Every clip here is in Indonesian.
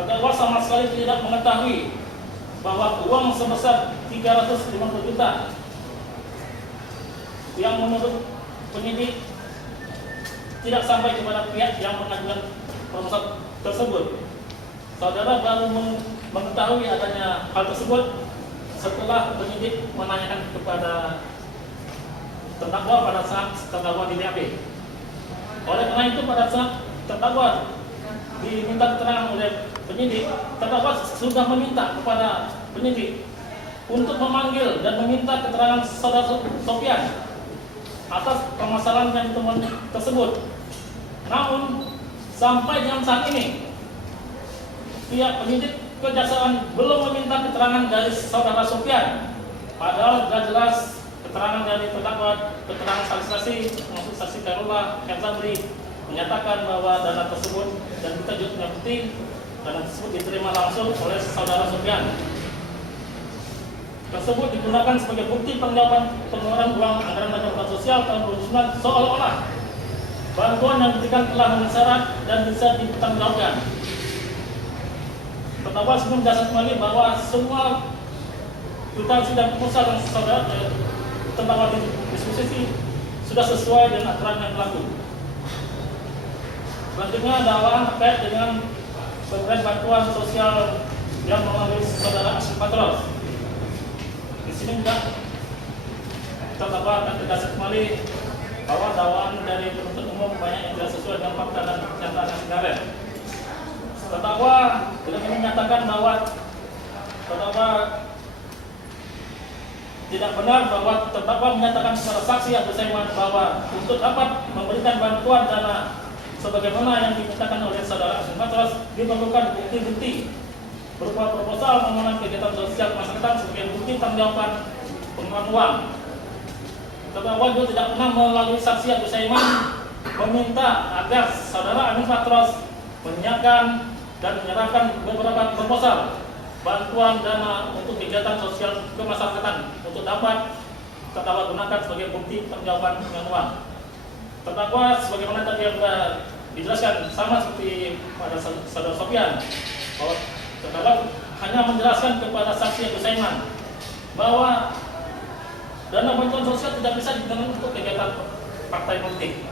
terdakwa sama sekali tidak mengetahui bahwa uang sebesar 350 juta yang menurut penyidik tidak sampai kepada pihak yang mengajukan proposal tersebut. Saudara baru mengetahui adanya hal tersebut setelah penyidik menanyakan kepada terdakwa pada saat terdakwa di BAP. Oleh karena itu pada saat terdakwa diminta keterangan oleh penyidik, terdakwa sudah meminta kepada penyidik untuk memanggil dan meminta keterangan saudara Sofian atas permasalahan yang ditemukan tersebut. Namun sampai dengan saat ini pihak penyidik kejaksaan belum meminta keterangan dari saudara Sofian, padahal sudah jelas keterangan dari terdakwa, keterangan saksi maksud saksi Khairullah Herzandri menyatakan bahwa dana tersebut dan kita juga punya bukti dana tersebut diterima langsung oleh saudara Sofian. Tersebut digunakan sebagai bukti penggelapan pengeluaran uang anggaran dana bantuan sosial tahun 2009 seolah-olah bantuan yang diberikan telah memenuhi syarat dan bisa dipertanggungjawabkan. Terdakwa sebelum menjelaskan kembali bahwa semua kwitansi dan proposal yang saudara terdakwa di diskusi sudah sesuai dengan aturan yang berlaku. Selanjutnya dakwaan terkait dengan pemberian bantuan sosial yang melalui saudara Asyik Patros. Di sini juga terdakwa akan tegaskan kembali bahwa dakwaan dari penuntut umum banyak yang tidak sesuai dengan fakta dan kenyataan yang sebenarnya. Terdakwa tidak ingin menyatakan bahwa terdakwa tidak benar bahwa terdakwa menyatakan secara saksi Abdul Saiman bahwa untuk dapat memberikan bantuan dana sebagaimana yang dimintakan oleh saudara Asyik Patros diperlukan bukti-bukti berupa proposal permohonan kegiatan sosial masyarakat sebagai bukti tanggungjawab pengeluaran uang. Terdakwa juga tidak pernah melalui saksi Abdul Saiman meminta agar saudara Asyik Patros menyiapkan dan menyerahkan beberapa proposal bantuan dana untuk kegiatan sosial kemasyarakatan untuk dapat terdakwa gunakan sebagai bukti pertanggungjawaban dengan uang. Terdakwa sebagaimana tadi yang sudah dijelaskan sama seperti pada saudara Sofian bahwa terdakwa hanya menjelaskan kepada saksi Abdul Saiman bahwa dana bantuan sosial tidak bisa digunakan untuk kegiatan partai politik.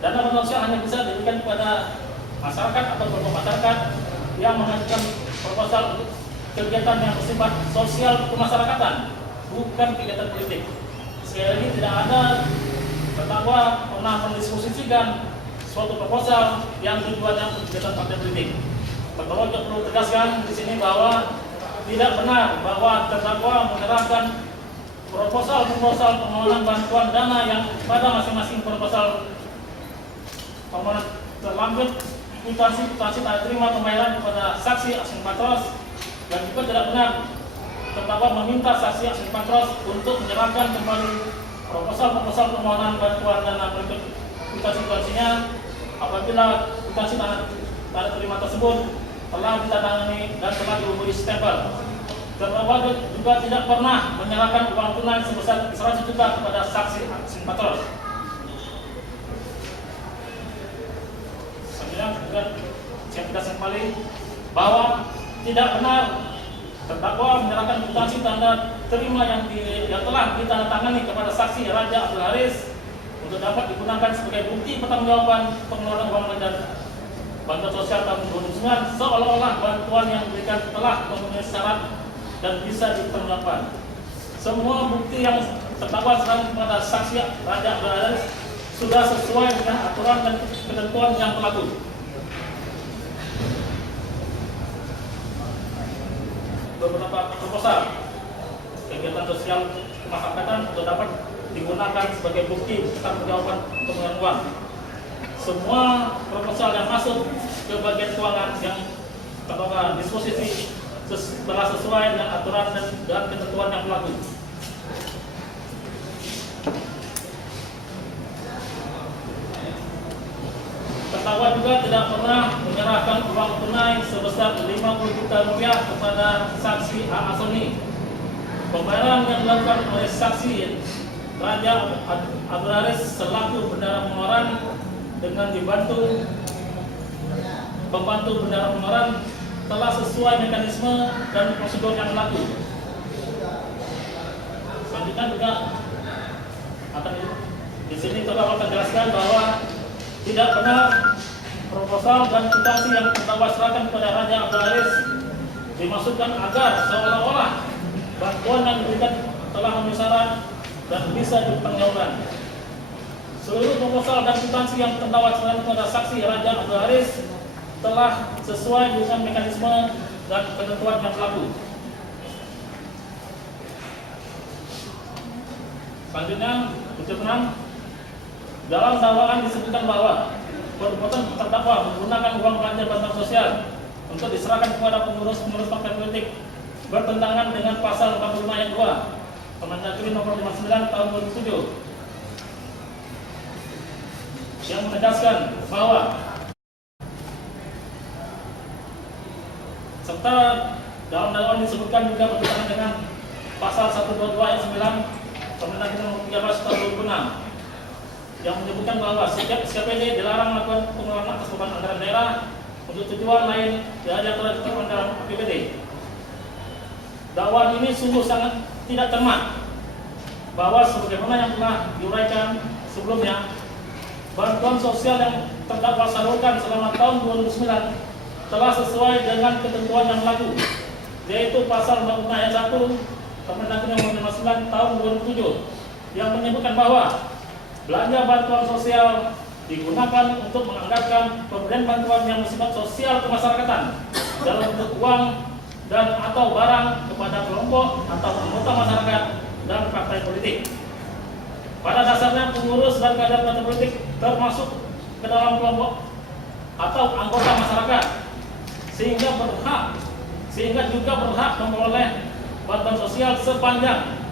Dana bantuan sosial hanya bisa diberikan kepada masyarakat atau kelompok masyarakat yang mengajukan proposal untuk kegiatan yang bersifat sosial kemasyarakatan, bukan kegiatan politik. Sekali lagi tidak ada terdakwa pernah mendiskusikan suatu proposal yang tujuannya untuk kegiatan partai politik. Terdakwa juga perlu tegaskan di sini bahwa tidak benar bahwa terdakwa menyerahkan proposal permohonan bantuan dana yang pada masing-masing proposal permohonan terlanjut kwitansi tak terima pembayaran kepada saksi Asyik Patros, dan juga tidak benar terdakwa meminta saksi Asyik Patros untuk menyerahkan kembali proposal permohonan bantuan dana berikut kwitansinya apabila kwitansi tak terima tersebut telah ditandatangani dan telah diberi stempel. Terdakwa juga tidak pernah menyerahkan uang tunai sebesar 100 juta kepada saksi Asyik Patros. Juga saya tegaskan kembali bahwa tidak benar terdakwa menyerahkan kwitansi tanda terima yang telah ditandatangani kepada saksi Raja Abdul Haris untuk dapat digunakan sebagai bukti pertanggungjawaban pengeluaran uang dan bantuan sosial tahun 2009 seolah-olah bantuan yang diberikan telah memenuhi syarat dan bisa dipertanggungjawabkan. Semua bukti yang terdakwa serahkan kepada saksi Raja Abdul Haris sudah sesuai dengan aturan dan ketentuan yang berlaku. Beberapa proposal kegiatan sosial kemasyarakatan untuk dapat digunakan sebagai bukti pertanggungjawaban pengeluaran uang. Semua proposal yang masuk ke bagian keuangan yang terdakwa disposisi telah sesuai dengan aturan dan ketentuan yang berlaku. Terdakwa juga tidak pernah menyerahkan uang tunai sebesar 50 juta rupiah kepada saksi A. Asoni. Pembayaran yang dilakukan oleh saksi Raja Abdul Haris selaku bendahara pengeluaran dengan dibantu pembantu bendahara pengeluaran telah sesuai mekanisme dan prosedur yang berlaku. Selanjutnya juga akan di sini telah akan jelaskan bahwa tidak benar proposal dan kwitansi yang terdakwa serahkan kepada Raja Abdul Aziz dimaksudkan agar seolah-olah bantuan yang diberikan telah memenuhi syarat dan bisa dipertanggungjawabkan. Seluruh proposal dan kwitansi yang terdakwa serahkan kepada saksi Raja Abdul Aziz telah sesuai dengan mekanisme dan ketentuan yang berlaku. Selanjutnya, dalam dakwaan disebutkan bahwa perbuatan terdakwa menggunakan uang belanja bantuan sosial untuk diserahkan kepada pengurus-pengurus partai politik bertentangan dengan pasal 45 ayat 2 Permendagri nomor 59 tahun 2007 yang menegaskan bahwa serta dalam dakwaan disebutkan juga bertentangan dengan pasal 122 ayat 9 Permendagri nomor 13 tahun 2006 yang menyebutkan bahwa setiap SKPD dilarang melakukan pengeluaran atas beban anggaran daerah untuk tujuan lain dari yang telah ditetapkan dalam APBD. Dakwaan ini sungguh sangat tidak cermat bahwa sebagaimana yang telah diuraikan sebelumnya, bantuan sosial yang terdakwa salurkan selama tahun 2009 telah sesuai dengan ketentuan yang berlaku, yaitu pasal 45 ayat 1 Permendagri nomor 59 tahun 2007 yang menyebutkan bahwa belanja bantuan sosial digunakan untuk menganggarkan pemberian bantuan yang bersifat sosial kemasyarakatan dalam bentuk uang dan atau barang kepada kelompok atau anggota masyarakat dan partai politik. Pada dasarnya pengurus dan kader partai politik termasuk ke dalam kelompok atau anggota masyarakat sehingga juga berhak memperoleh bantuan sosial sepanjang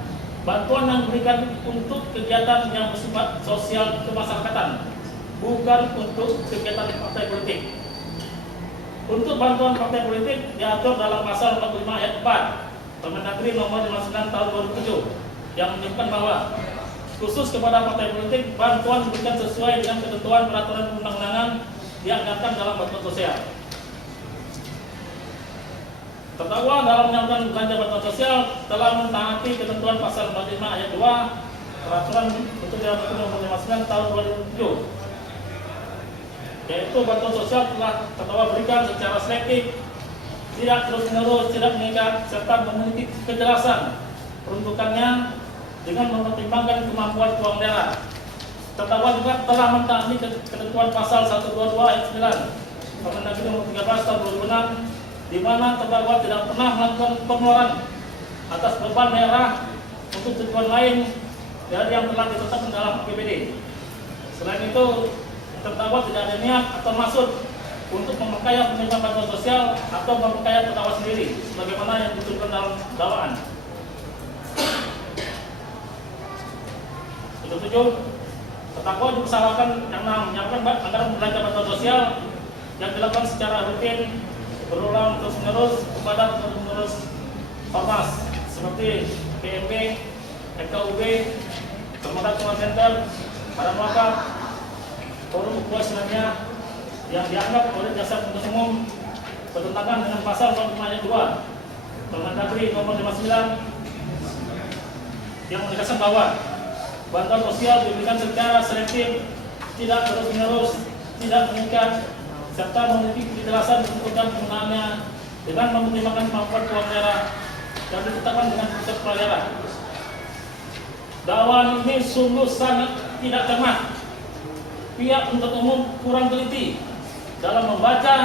bantuan yang diberikan untuk kegiatan yang bersifat sosial kemasyarakatan, bukan untuk kegiatan partai politik. Untuk bantuan partai politik diatur dalam pasal 45 ayat 4 Permendagri nomor 59 tahun 2007 yang menyebutkan bahwa khusus kepada partai politik bantuan diberikan sesuai dengan ketentuan peraturan perundang-undangan dianggarkan dalam bantuan sosial. Terdakwa dalam menyampaikan belanja bantuan sosial telah mentaati ketentuan pasal 45 ayat 2 Peraturan Menteri Dalam Negeri Nomor 59 Tahun 2007, yaitu bantuan sosial telah terdakwa berikan secara selektif, tidak terus-menerus, tidak mengikat, serta memiliki kejelasan peruntukannya dengan mempertimbangkan kemampuan keuangan daerah. Terdakwa juga telah mentaati ketentuan pasal 122 ayat 9 Permendagri Nomor 13 Tahun 2006 di mana terdakwa tidak pernah melakukan pengeluaran atas beban daerah untuk tujuan lain dari yang telah ditetapkan dalam APBD. Selain itu, terdakwa tidak ada niat atau maksud untuk memperkaya penerima bantuan sosial atau memperkaya terdakwa sendiri, sebagaimana yang dituturkan dalam dakwaan. Untuk 7, terdakwa dipersalahkan karena menyiapkan anggaran belanja bantuan sosial yang dilakukan secara rutin berulang terus-menerus kepada pengurus ormas seperti PMB, FKUB, Kementerian Keuangan Center, Badan Wakaf, Forum Ukhuwah Islamiyah yang dianggap oleh Jaksa Penuntut Umum bertentangan dengan pasal 45 ayat 2 Permendagri nomor 59 yang menegaskan bahwa bantuan sosial diberikan secara selektif, tidak terus-menerus, tidak mengikat, serta memiliki kejelasan menentukan penggunaannya dengan mempertimbangkan kemampuan keuangan daerah dan ditetapkan dengan pusat pelayaran. Dakwaan ini sungguh sangat tidak cermat. Pihak penuntut umum kurang teliti dalam membaca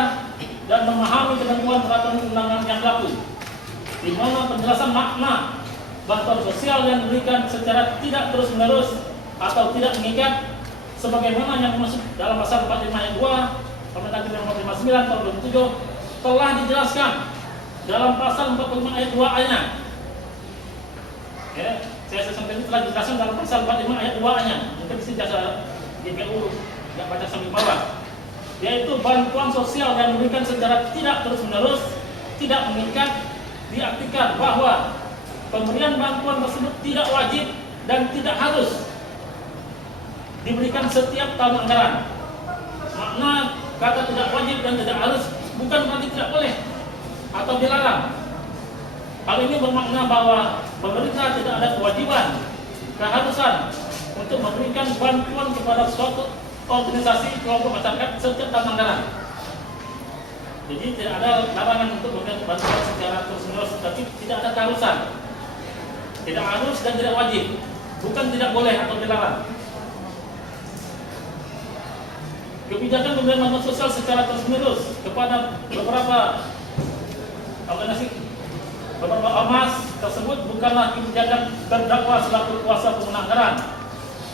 dan memahami ketentuan peraturan undangan yang berlaku, di mana penjelasan makna bantuan sosial yang diberikan secara tidak terus-menerus atau tidak mengikat, sebagaimana yang dimaksud dalam pasal 45 ayat 2 Permendagri nomor 59 tahun 2007 telah dijelaskan dalam pasal 45 ayat 2A-nya. Ya, saya sampaikan itu telah dijelaskan dalam pasal 45 ayat 2A-nya. Mungkin bisa jasa GPU nggak baca sampai bawah. Yaitu bantuan sosial yang diberikan secara tidak terus-menerus, tidak mengikat, diartikan bahwa pemberian bantuan tersebut tidak wajib dan tidak harus diberikan setiap tahun anggaran. Makna kata tidak wajib dan tidak harus bukan berarti tidak boleh, atau dilarang. Hal ini bermakna bahwa pemerintah tidak ada kewajiban, keharusan untuk memberikan bantuan kepada suatu organisasi kelompok masyarakat setiap tahun anggaran. Jadi tidak ada larangan untuk memberikan bantuan secara terus-menerus, tapi tidak ada keharusan. Tidak harus dan tidak wajib, bukan tidak boleh atau dilarang. Kebijakan pemberian bantuan sosial secara terus-menerus kepada beberapa organisasi, beberapa ormas tersebut bukanlah kebijakan terdakwa selaku kuasa penganggaran,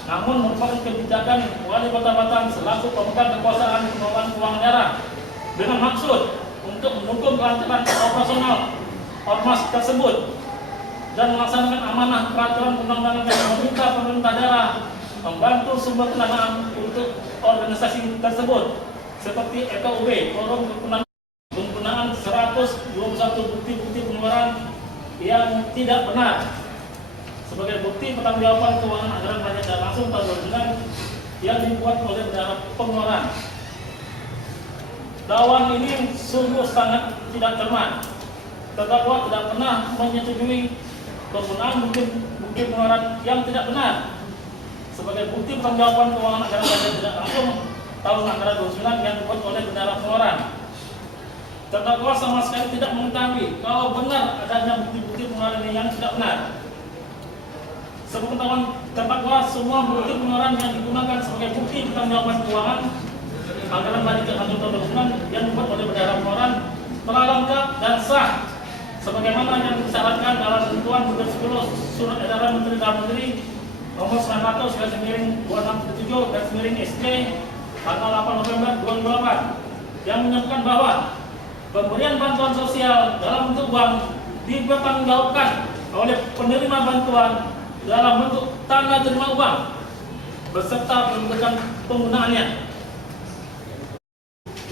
namun merupakan kebijakan Wali Kota Batam selaku pemegang kekuasaan pengelolaan keuangan daerah dengan maksud untuk mendukung kelancaran operasional ormas tersebut dan melaksanakan amanah peraturan undang-undang yang meminta pemerintah daerah membantu sumber pendanaan untuk organisasi tersebut seperti FKUB, Forum Penggunaan 121 bukti-bukti pengeluaran yang tidak benar sebagai bukti pertanggungjawaban keuangan anggaran belanja tidak langsung tahun 2009 yang dibuat oleh Bendahara Pengeluaran. Dakwaan ini sungguh sangat tidak cermat. Terdakwa tidak pernah menyetujui penggunaan bukti pengeluaran yang tidak benar sebagai bukti pertanggungjawaban keuangan anggaran belanja tidak langsung tahun anggaran 2009 yang dibuat oleh Bendahara Pengeluaran. Terdakwa sama sekali tidak mengetahui kalau benar adanya bukti-bukti pengeluaran yang tidak benar. Sepengetahuan terdakwa, semua bukti pengeluaran yang digunakan sebagai bukti pertanggungjawaban keuangan anggaran belanja tahun 2009 yang dibuat oleh Bendahara Pengeluaran telah lengkap dan sah sebagaimana yang disyaratkan dalam Ketentuan Nomor 10 Surat Edaran Menteri Dalam Negeri Nomor 900/2637/ST tanggal 8 November 2008 yang menyebutkan bahwa pemberian bantuan sosial dalam bentuk uang dipertanggungjawabkan oleh penerima bantuan dalam bentuk tanda terima uang beserta menentukan penggunaannya,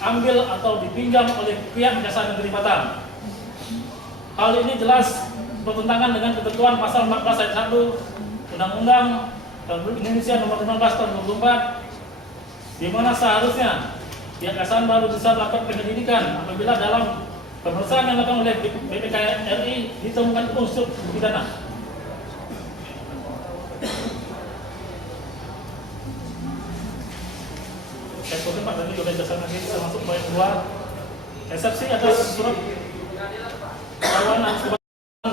ambil atau dipinjam oleh pihak Jasa Negeri Batam. Hal ini jelas bertentangan dengan ketentuan pasal 14 ayat 1 Undang-Undang Republik Indonesia Nomor 15 Tahun 2004, di mana seharusnya pihak Yayasan baru bisa melakukan penyelidikan apabila dalam pemeriksaan yang dilakukan oleh BPK RI ditemukan unsur pidana. Eksepsi 4 tadi sudah jelasan lagi, termasuk poin 2. Eksepsi atas surat dakwaan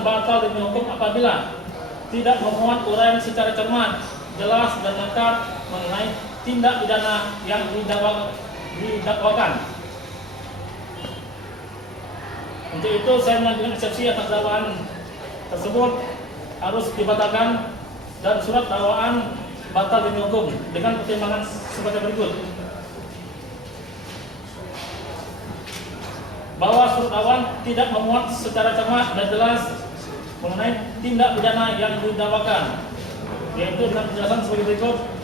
batal demi hukum apabila tidak memuat uraian secara cermat, jelas dan lengkap mengenai tindak pidana yang didakwakan. Untuk itu saya mengajukan eksepsi atas dakwaan tersebut harus dibatalkan dan surat dakwaan batal demi hukum dengan pertimbangan sebagai berikut. Bahwa surat dakwaan tidak memuat secara cermat dan jelas mengenai tindak pidana yang didakwakan, yaitu dengan penjelasan sebagai berikut.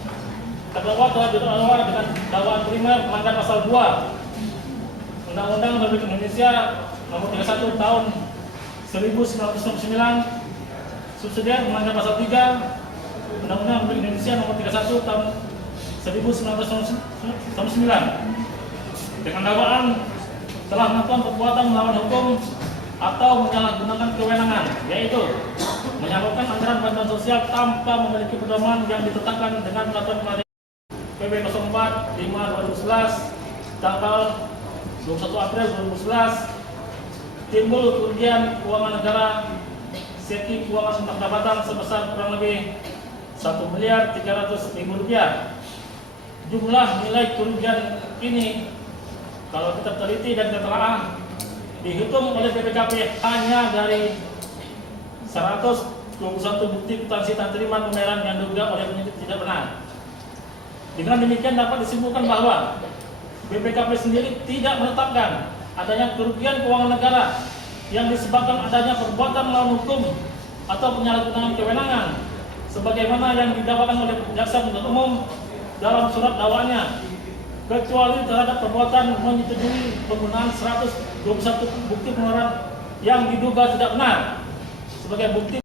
Terdakwa telah didakwa dengan dakwaan primer melanggar pasal 2 Undang-Undang Republik Indonesia Nomor 31 Tahun 1999, subsidiar melanggar pasal 3 Undang-Undang Republik Indonesia Nomor 31 Tahun 1999 dengan dakwaan telah melakukan perbuatan melawan hukum atau menyalahgunakan kewenangan, yaitu menyalurkan anggaran bantuan sosial tanpa memiliki pedoman yang ditetapkan dengan peraturan PB 04/5/2011 tanggal 21 April 2011, timbul kerugian keuangan negara seki keuangan pendapatan sebesar kurang lebih Rp1.300.000. Jumlah nilai kerugian ini kalau kita teliti dan kita telah dihitung oleh BPKP hanya dari 121 bukti kwitansi tak terima pembayaran yang diduga oleh penyidik tidak benar. Dengan demikian dapat disimpulkan bahwa BPKP sendiri tidak menetapkan adanya kerugian keuangan negara yang disebabkan adanya perbuatan melawan hukum atau penyalahgunaan kewenangan sebagaimana yang didakwakan oleh jaksa penuntut umum dalam surat dakwaannya, kecuali terhadap perbuatan menyetujui penggunaan 121 bukti pengeluaran yang diduga tidak benar sebagai bukti